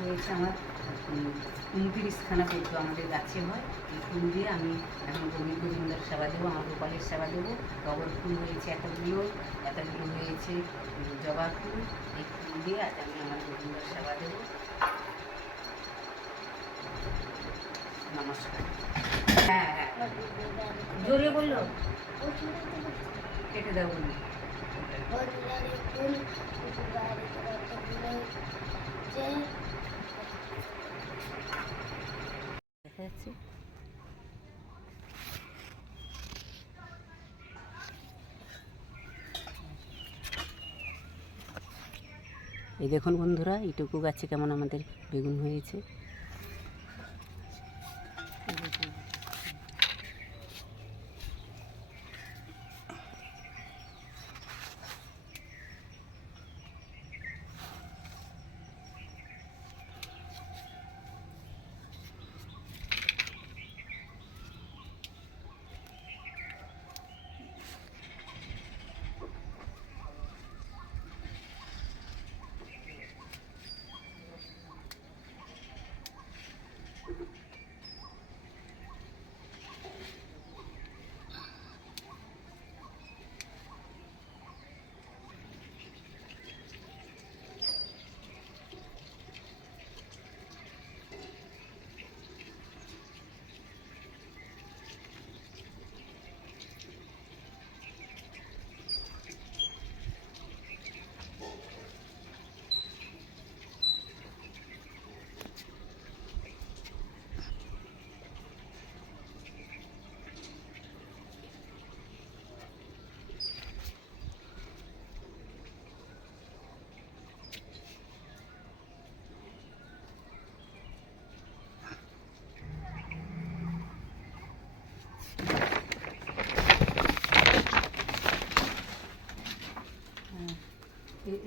হয়েছে আমার 29খানা পদ্ম আমাদের গাছে হয়। এই ফুল দিয়ে আমি এখন গোবিন্দর সেবা দেবো, আমার গোপালের সেবা দেবো। টগর ফুল হয়েছে এতগুলো, এতগুলো হয়েছে জবা ফুল। এই ফুল দিয়ে আজ আমি আমার গোবিন্দর সেবা দেবো। নমস্কার। হ্যাঁ হ্যাঁ, জোরে বললো, কেটে দাও বলি। দেখা যাচ্ছে। এই দেখুন বন্ধুরা, এইটুকু গাছে কেমন আমাদের বেগুন হয়েছে।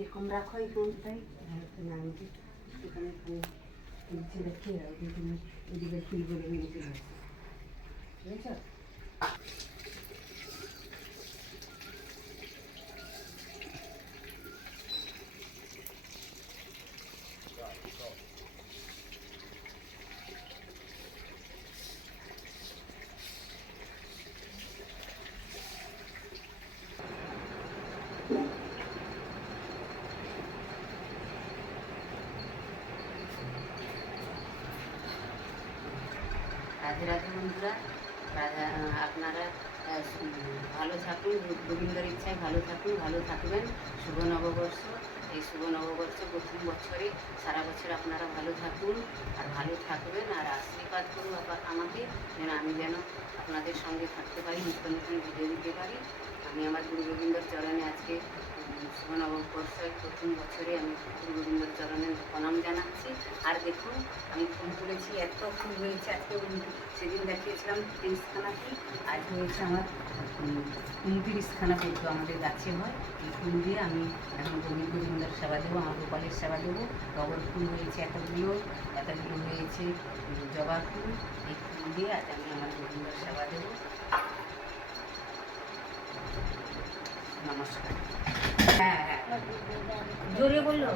এরকম রাখো এইখানটাই, নামটি এখানে নিচে রেখে ওইদিকে ফুলগুলো নিচে রাখো, বুঝেছ? রাধে রাধে বন্ধুরা, আপনারা ভালো থাকুন, গোবিন্দর ইচ্ছায় ভালো থাকুন, ভালো থাকবেন। শুভ নববর্ষ, এই শুভ নববর্ষ প্রথম বছরে সারা বছর আপনারা ভালো থাকুন আর ভালো থাকবেন। আর আশীর্বাদ করুন আমাকে, আমি যেন আপনাদের সঙ্গে থাকতে পারি, নিত্য নতুন ভিডিও দিতে পারি। আমি আমার গুরু গোবিন্দর চরণে আজকে শুভ নববর্ষের প্রথম বছরে আমি গুরু গোবিন্দর চরণে প্রণাম জানাচ্ছি। আর দেখুন, আমি ফুল তুলেছি, এত ফুল হয়েছে আজকে। সেদিন দেখিয়েছিলাম 30খানা ফুল, আজ হয়েছে আমার 29খানা পদ্ম আমাদের গাছে হয়। এই ফুল দিয়ে আমি এখন গোবিন্দর সেবা দেবো, আমার গোপালের সেবা দেবো। টগর ফুল হয়েছে এতগুলো, এতগুলো হয়েছে জবা ফুল। এই ফুল দিয়ে আজ আমি আমার গোবিন্দর সেবা দেবো। নমস্কার। হ্যাঁ হ্যাঁ, জোরে বললো,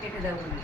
কেটে দাও বলি।